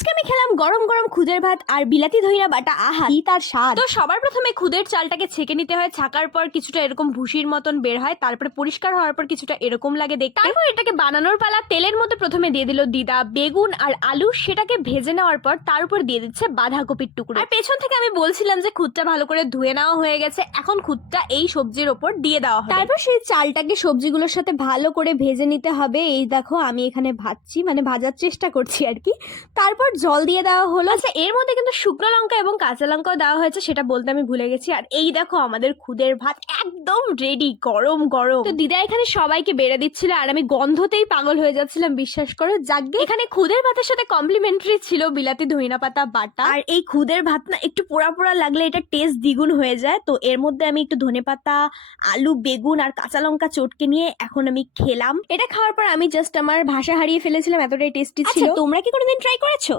আজকে আমি খেলাম গরম গরম খুদের ভাত আর বিলাতি ধইরা বাটা। আহা কি তার স্বাদ। তো সবার প্রথমে খুদের চালটাকে ছেঁকে নিতে হয়, ছাকার পর কিছুটা এরকম ভুসির মতন বের হয়, তারপরে পরিষ্কার হওয়ার পর কিছুটা এরকম লাগে দেখতে। তারপর এটাকে বানানোর পালা। তেলের মধ্যে প্রথমে দিয়ে দিল দিদা বেগুন আর আলু, সেটাকে ভেজে নেওয়ার পর তার উপর দিয়ে দিচ্ছে বাঁধাকপির টুকরো। আর পেছন থেকে আমি বলছিলাম যে খুদটা ভালো করে ধুয়ে নেওয়া হয়ে গেছে, এখন খুদটা এই সবজির ওপর দিয়ে দেওয়া হবে। তারপর সেই চালটাকে সবজিগুলোর সাথে ভালো করে ভেজে নিতে হবে। এই দেখো আমি এখানে ভাজছি, মানে ভাজার চেষ্টা করছি আর কি। তারপর জল দিয়ে দেওয়া হলো। আচ্ছা, এর মধ্যে কিন্তু শুকনো লঙ্কা এবং কাঁচা লঙ্কাও দেওয়া হয়েছে, সেটা বলতে আমি ভুলে গেছি। আর এই দেখো আমাদের খুদের ভাত একদম রেডি, গরম গরম। তো দিদা এখানে সবাইকে বেড়ে দিচ্ছিল আর আমি গন্ধতেই পাগল হয়ে যাচ্ছিলাম, বিশ্বাস করো। যাকগে, এখানে খুদের ভাতের সাথে কমপ্লিমেন্টারি ছিল বিলাতি ধইনা পাতা বাটা। আর এই খুদের ভাত না একটু পোড়া পোড়া লাগলে এটা টেস্ট দ্বিগুণ হয়ে যায়। তো এর মধ্যে আমি একটু ধনেপাতা, আলু, বেগুন আর কাঁচা লঙ্কা চটকে নিয়ে এখন আমি খেলাম। এটা খাওয়ার পর আমি জাস্ট আমার ভাষা হারিয়ে ফেলেছিলাম, এতটাই টেস্টি ছিল। তোমরা কি কোনোদিন ট্রাই করেছো?